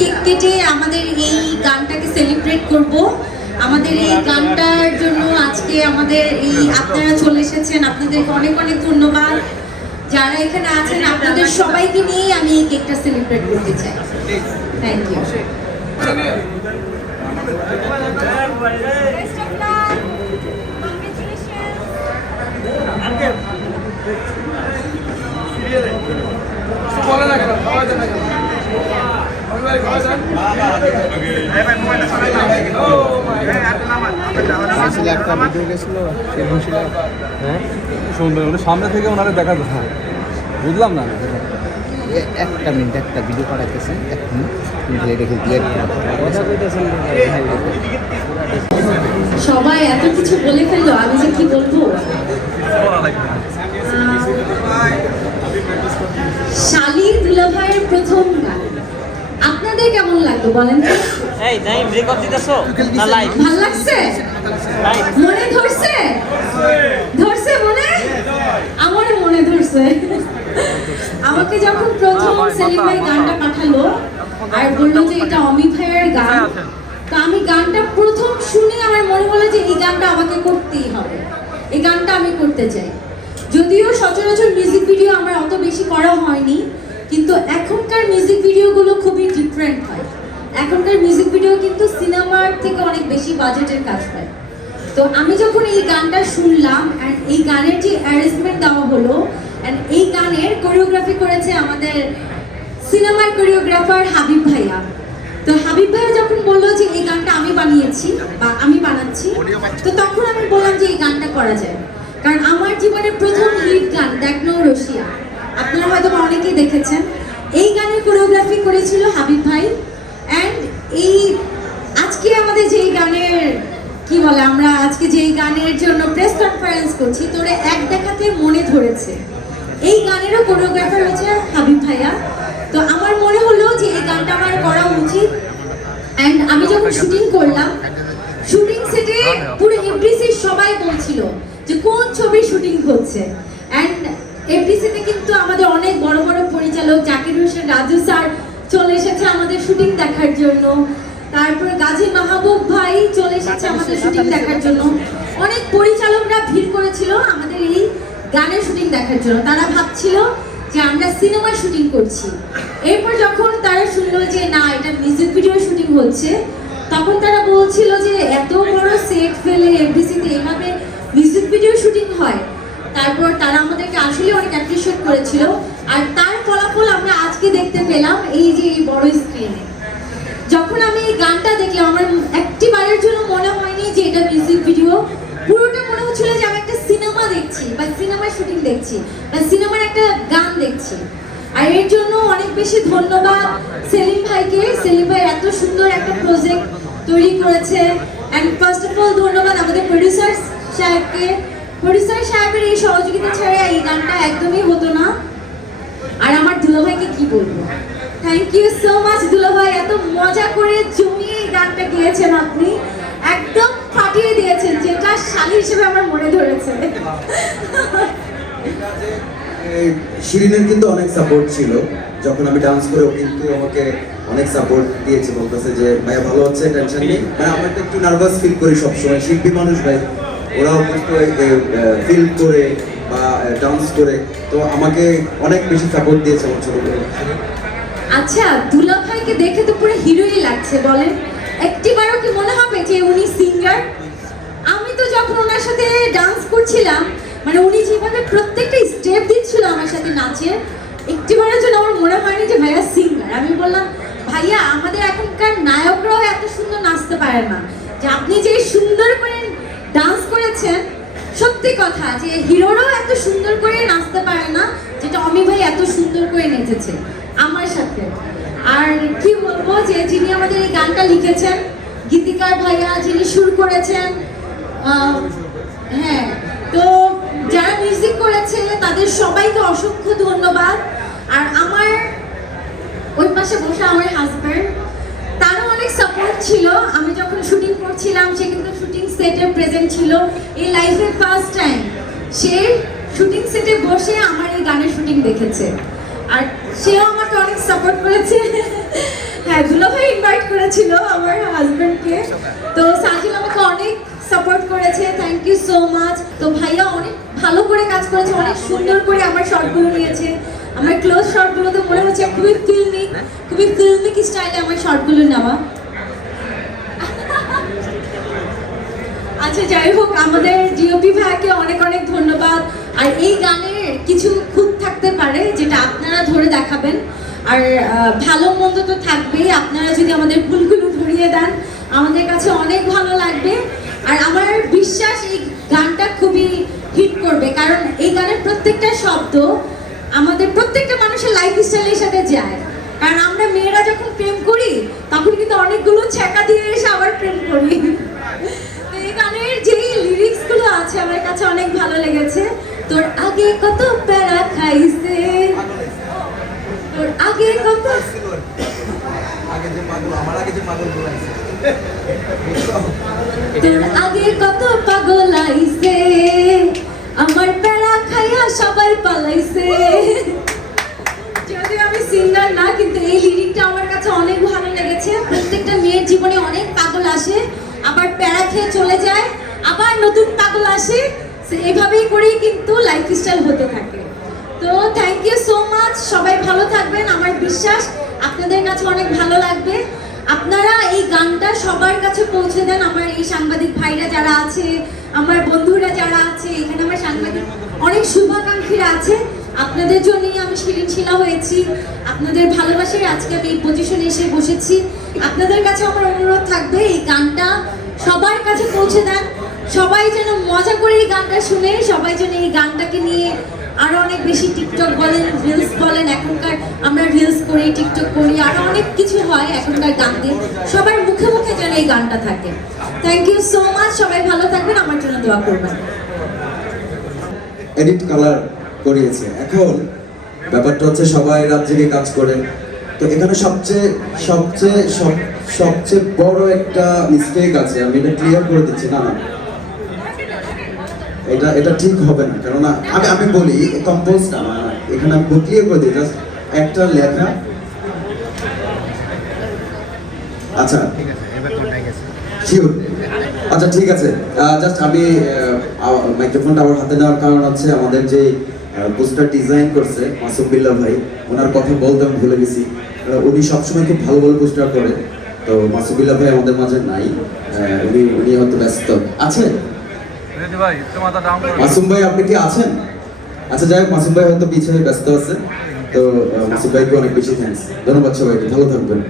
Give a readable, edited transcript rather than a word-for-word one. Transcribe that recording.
Cake কেটে আমাদের এই গানটাকে সেলিব্রেট করব। আমাদের এই গানটার জন্য আজকে আমাদের এই আপনারা চলে এসেছেন, আপনাদেরকে অনেক অনেক ধন্যবাদ। যারা এখানে আছেন আপনাদের সবাইকে নিয়ে আমি এই কেকটা সেলিব্রেট করতে চাই। Thank you. সামনে থেকে ওনারা দেখা যায়, বুঝলাম না। একটা মিনিট, একটা ভিডিও করাইতেছে, এক মিনিট রেখে দিয়ে সবাই এত কিছু বলে ফেললো, আমি যে কি বলবো। শালীর দুলাভাইয়ের প্রথম গান আপনাদের কেমন লাগলো বলেন তো? এই নাইম রেকর্ড দিতেছো না লাইভ? ভালো লাগছে? মনে ধরছে? ধরছে মনে? আমারও মনে ধরছে। আমাকে যখন প্রথম সেলিম ভাই গানটা পাঠালো আর বললো যে এটা অমিত ভাইয়ের গান, তো আমি গানটা প্রথম শুনে আমার মনে হলো যে এই গানটা আমাকে করতেই হবে, এই গানটা আমি করতে চাই। যদিও সচরাচর মিউজিক ভিডিও আমার অত বেশি করা হয়নি, কিন্তু এখনকার মিউজিক ভিডিওগুলো খুবই ডিফারেন্ট হয়। এখনকার মিউজিক ভিডিও কিন্তু সিনেমার থেকে অনেক বেশি বাজেটের কাজ হয়। তো আমি যখন এই গানটা শুনলাম অ্যান্ড এই গানের যে অ্যারেঞ্জমেন্ট দেওয়া হলো অ্যান্ড এই গানের কোরিওগ্রাফি করেছে আমাদের সিনেমার কোরিওগ্রাফার হাবিব ভাইয়া। তো হাবিব ভাইয়া যখন বললো যে এই গানটা আমি বানিয়েছি বা আমি বানাচ্ছি, তো তখন আমি বললাম যে এই গানটা করা যায়। কারণ আমার জীবনের প্রথম হিট গান দেখনো রশিয়া, আপনারা হয়তো অনেকেই দেখেছেন। এই গানের কোরিওগ্রাফি করেছিল হাবিব ভাই। অ্যান্ড এই আজকে আমাদের যেই গানের কি বলে, আমরা আজকে যেই গানের জন্য প্রেস কনফারেন্স করছি, তোরে এক দেখাতে মনে ধরেছে, এই গানেরও কোরিওগ্রাফার হচ্ছে হাবিব ভাইয়া। তো আমার মনে হলো যে এই গানটা আমার করা উচিত। অ্যান্ড আমি যখন শুটিং করলাম, শুটিং সেটে পুরো এফডিসির সবাই বলছিল যে কোন ছবির শুটিং হচ্ছে। অ্যান্ড এফডিসিতে কিন্তু আমাদের অনেক বড় বড় পরিচালক জাকির হোসেন রাজু স্যার চলে এসেছে আমাদের শুটিং দেখার জন্য। তারপর গাজী মাহবুব ভাই চলে এসেছে আমাদের শুটিং দেখার জন্য। অনেক পরিচালকরা ভিড় করেছিল আমাদের এই গানের শুটিং দেখার জন্য। তারা ভাবছিল যে আমরা সিনেমা শুটিং করছি। এরপর যখন তারা শুনলো যে না, এটা মিউজিক ভিডিও শুটিং হচ্ছে, তখন তারা বলছিল যে এত বড় সেট ফেলে এফডিসিতে এভাবে মিউজিক ভিডিও শুটিং হয়। তারপর তারা আমাদেরকে আসলে অনেক অ্যাপ্রিশিয়েট করেছিল। আর তার ফলাফল আমরা আজকে দেখতে পেলাম এই যে এই বড় স্ক্রিনে। যখন আমি এই গানটা দেখলাম, আমার একটিবারের জন্য মনে হয়নি যে এটা মিউজিক ভিডিও। পুরোটা মনে হচ্ছিল যে আমি একটা সিনেমা দেখছি বা সিনেমার শুটিং দেখছি বা সিনেমার একটা গান দেখছি। আর এর জন্য অনেক বেশি ধন্যবাদ সেলিম ভাইকে। সেলিম ভাই এত সুন্দর একটা প্রজেক্ট তৈরি করেছে। অ্যান্ড ফার্স্ট অফ অল ধন্যবাদ আমাদের প্রডিউসার সাহেবকে। প্রডিউসার সাহেবের এই সহযোগিতা ছাড়া এই গানটা একদমই হতো না। আর আমার দুলাভাইকে কি বলবো, থ্যাংক ইউ সো মাচ দুলাভাই। এত মজা করে জমিয়ে এই গানটা গেয়েছেন আপনি, একদম ফাটিয়ে দিয়েছেন, যেটা শালী হিসেবে আমার মনে ধরেছে। শিরিনের কিন্তু অনেক সাপোর্ট ছিল যখন আমি ডান্স করে, ও কিন্তু আমাকে অনেক সাপোর্ট দিয়েছে, বলতেছে যে ভাইয়া ভালো হচ্ছে, টেনশন নেই। মানে আমরা তো একটু নার্ভাস ফিল করি সবসময়, শিল্পী মানুষ ভাই, ওরাও কিন্তু ফিল করে বা ডান্স করে, তো আমাকে অনেক বেশি সাপোর্ট দিয়েছে আমার ছোট করে। আচ্ছা, দুলাভাইকে দেখে তো পুরো হিরোই লাগছে, বলেন একটিবারও কি মনে হবে যে উনি সিঙ্গার? আমি তো যখন ওনার সাথে ডান্স করছিলাম, মানে উনি যেভাবে প্রত্যেকটা স্টেপ দিচ্ছিল আমার সাথে নাচে, একটিবারের জন্য আমার মনে হয়নি যে ভাইয়া সিঙ্গার। আমি বললাম ভাইয়া, আমাদের এখনকার নায়করাও এত সুন্দর নাচতে পারে না, যে আপনি যে সুন্দর করে ডান্স করেছেন, সত্যি কথা যে হিরোরাও এত সুন্দর করে নাচতে পারে না যেটা অমি ভাই এত সুন্দর করে নেচেছে আমার সাথে। আর কি বলবো, যে যিনি আমাদের এই গানটা লিখেছেন, গীতিকার ভাইয়া যিনি সুর করেছেন, হ্যাঁ, তো যারা মিউজিক করেছে তাদের সবাইকে অসংখ্য ধন্যবাদ। আর আমার ওই পাশে বসে আমার হাজব্যান্ড, তারও অনেক সাপোর্ট ছিল। আমি যখন শুটিং করছিলাম, সে কিন্তু শুটিং সেটে প্রেজেন্ট ছিল। এই লাইফের ফার্স্ট টাইম সে শুটিং সেটে বসে আমার এই গানের শুটিং দেখেছে, আর সেও আমাকে অনেক সাপোর্ট করেছে। হ্যাঁ, দুলা করেছিল আমার হাজবেন্ডকে। তো সাজিল আমাকে অনেক সাপোর্ট করেছে, থ্যাংক ইউ সো মাচ। তো ভাইয়া অনেক ভালো করে কাজ করেছে, অনেক সুন্দর করে আমার শর্টগুলো নিয়েছে। আমার ক্লোজ শর্টগুলোতে মনে হচ্ছে খুবই ফিল্মিক স্টাইলে আমার শর্টগুলো নেওয়া। আচ্ছা যাই হোক, আমাদের ডিওপি ভাইকে অনেক অনেক ধন্যবাদ। আর এই গানের কিছু খুঁত থাকতে পারে যেটা আপনারা ধরে দেখাবেন, আর ভালো মন্দ তো থাকবেই। আপনারা যদি আমাদের ভুলগুলো ধরিয়ে দেন আমাদের কাছে অনেক ভালো লাগবে। আর আমার বিশ্বাস এই গানটা খুবই হিট করবে, কারণ এই গানের প্রত্যেকটা শব্দ আমাদের প্রত্যেকটা মানুষের লাইফ স্টাইলের সাথে যায়। কারণ আমরা মেয়েরা যখন প্রেম করি তখন কিন্তু অনেকগুলো ছ্যাঁকা দিয়ে এসে আবার প্রেম করি। তো এই গানের যেই লিরিক্স গুলো আছে আমার কাছে অনেক ভালো লেগেছে। তোর আগে কত প্যারা খাইছে, তোর আগে কত তোর আগে কত পাগল আইছে, আমার প্যারা খাইয়া সবাই পালাইছে। যদিও আমি সিঙ্গার না, কিন্তু এই লিরিকটা আমার কাছে অনেক ভালো লেগেছে। প্রত্যেকটা মেয়ের জীবনে অনেক পাগল আসে, আবার প্যারা খেয়ে চলে যায়, আবার নতুন পাগল আসে। এভাবেই করেই কিন্তু লাইফ স্টাইল হতে থাকে। তো থ্যাংক ইউ সো মাচ, সবাই ভালো থাকবেন। আমার বিশ্বাস আপনাদের কাছে অনেক ভালো লাগবে। আপনারা এই গানটা সবার কাছে পৌঁছে দেন। আমার এই সাংবাদিক ভাইরা যারা আছে, আমার বন্ধুরা যারা আছে, এখানে আমার সাংবাদিক অনেক শুভাকাঙ্ক্ষীরা আছে, আপনাদের জন্যই আমি শিলা হয়েছি। আপনাদের ভালোবাসায় আজকে আমি এই পজিশনে এসে বসেছি। আপনাদের কাছে আমার অনুরোধ থাকবে এই গানটা সবার কাছে পৌঁছে দেন। সবাই যেন মজা করে এই গানটা শুনে, সবাই যেন এই গানটাকে নিয়ে আরো অনেক বেশি টিকটক বলেন, রিলস বলেন, এখনকার আমরা রিলস করি, টিকটক করি, আরো অনেক কিছু হয় এখনকার গান দিয়ে। সবার মুখে মুখে যেন এই গানটা থাকে। থ্যাংক ইউ সো মাচ, সবাই ভালো থাকবেন, আমার জন্য দোয়া করবেন। এডিট কালার করিয়েছে। এখন ব্যাপারটা হচ্ছে সবাই রাত জেগে কাজ করে, তো এখানে সবচেয়ে বড় একটা মিস্টেক আছে। আমি এটা ক্লিয়ার করে দিচ্ছি। না না, এটা ঠিক হবে না। কেননা আমি বলি কম্পোজ না, এখানে আমি ক্লিয়ার করে দিই। জাস্ট একটা লেখা। আচ্ছা শিওর, আচ্ছা ঠিক আছে। জাস্ট আমি মাইক্রোফোনটা আমার হাতে নেওয়ার কারণ হচ্ছে আমাদের যে পোস্টার ডিজাইন করছে মাসুম বিল্লাহ ভাই, ওনার কথা বলতে আমি ভুলে গেছি। উনি সবসময় খুব ভালো ভালো পোস্টার করে, তো মাসুম বিল্লাহ ভাই আমাদের মাঝে নাই। উনি হয়তো ব্যস্ত আছেন। মাসুম ভাই আপনি কি আছেন? আচ্ছা যাই হোক, মাসুম ভাই হয়তো পিছনে ব্যস্ত আছে। তো মাসুম ভাইকে অনেক বেশি থ্যাঙ্কস, ধন্যবাদ সবাইকে, ভালো থাকবেন।